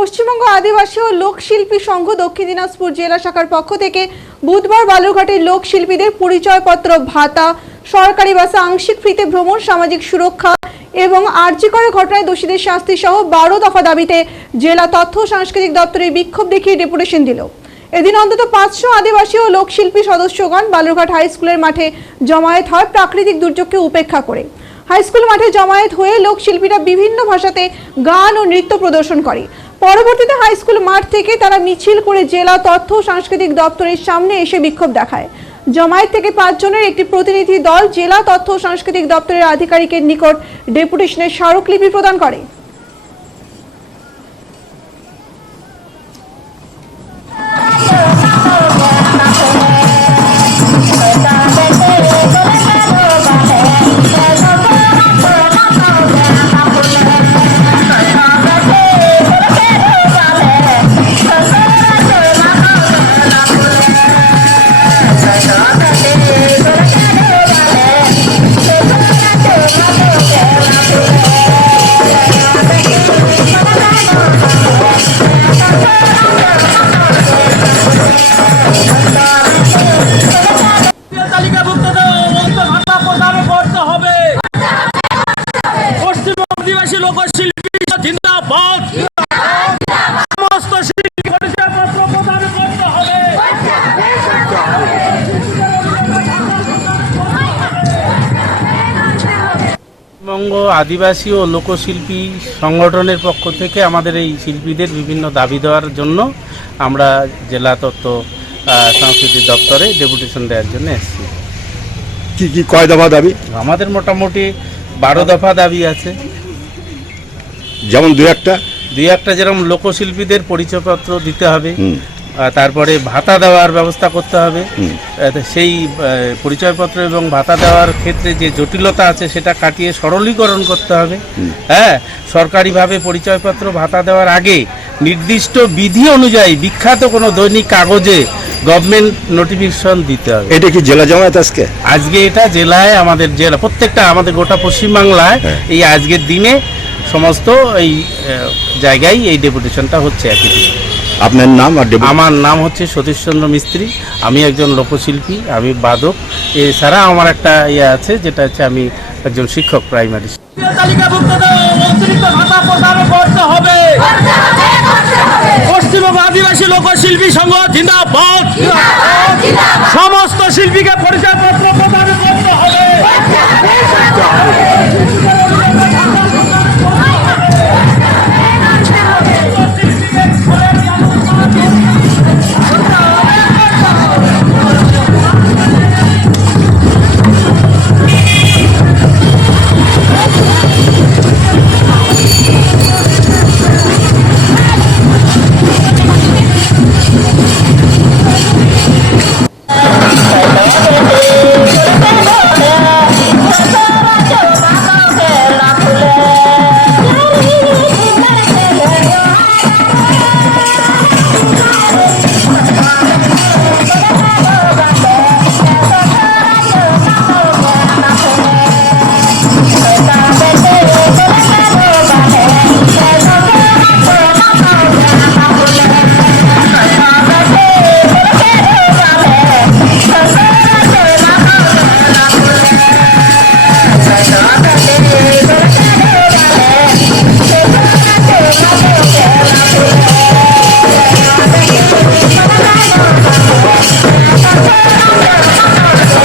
পশ্চিমবঙ্গ আদিবাসী ও লোকশিল্পী সংঘ দক্ষিণ দিনাজপুর জেলা শাখার পক্ষ থেকে বুধবার বালুরঘাটের লোকশিল্পীদের পরিচয়পত্র ভাতা, সরকারি বাসে আংশিক ফ্রিতে ভ্রমণ, সামাজিক সুরক্ষা এবং আরজিকর ঘটনায় দোষীদের শাস্তি সহ 12 দফা দাবিতে জেলা তথ্য ও সাংস্কৃতিক দপ্তরে বিক্ষোভ দেখিয়ে ডেপুটেশন দিল। এদিন অন্তত 500 আদিবাসী ও লোকশিল্পী সদস্যগণ বালুরঘাট হাই স্কুলের মাঠে জমায়েত হয় প্রাকৃতিক দুর্যোগকে উপেক্ষা করে। হাই স্কুল মাঠে জমায়েত হয়ে লোকশিল্পীরা বিভিন্ন ভাষাতে গান ও নৃত্য প্রদর্শন করে। পরবর্তীতে হাই স্কুল মাঠ থেকে তারা মিছিল করে জেলা তথ্য ও সাংস্কৃতিক দপ্তরের সামনে এসে বিক্ষোভ দেখায়। জমায়েত থেকে 5 জনের একটি প্রতিনিধি দল জেলা তথ্য ও সাংস্কৃতিক দপ্তরের আধিকারিকের নিকট ডেপুটেশনের স্মারকলিপি প্রদান করে। পশ্চিমবঙ্গ আদিবাসী ও লোকশিল্পী সংগঠনের পক্ষ থেকে আমাদের এই শিল্পীদের বিভিন্ন দাবি দেওয়ার জন্য আমরা জেলা তথ্য সাংস্কৃতিক দপ্তরে ডেপুটেশন দেওয়ার জন্য এসেছি। কি কয় দফা দাবি? আমাদের মোটামুটি 12 দফা দাবি আছে। যেমন দুই একটা যেরকম লোকশিল্পীদের পরিচয়পত্র দিতে হবে, তারপরে ভাতা দেওয়ার ব্যবস্থা করতে হবে। সেই পরিচয়পত্র এবং ভাতা দেওয়ার ক্ষেত্রে যে জটিলতা আছে সেটা কাটিয়ে সরলীকরণ করতে হবে। হ্যাঁ, সরকারিভাবে পরিচয়পত্র ভাতা দেওয়ার আগে নির্দিষ্ট বিধি অনুযায়ী বিখ্যাত কোনো দৈনিক কাগজে গভর্নমেন্ট নোটিফিকেশন দিতে হবে। এটা কি জেলা জমায়েত আজকে এটা জেলায় আমাদের জেলা প্রত্যেকটা আমাদের গোটা পশ্চিমবাংলায় এই আজকের দিনে সমস্ত এই জায়গায় এই ডেপুটেশনটা হচ্ছে একই দিনে। আপনার নাম? আমার নাম হচ্ছে সতীশচন্দ্র মিস্ত্রি। আমি একজন লোকশিল্পী, আমি বাদক। এছাড়া আমার একটা ইয়ে আছে যেটা হচ্ছে আমি একজন শিক্ষক প্রাইমারি। পশ্চিমবঙ্গ আদিবাসী লোকশিল্পী সংঘ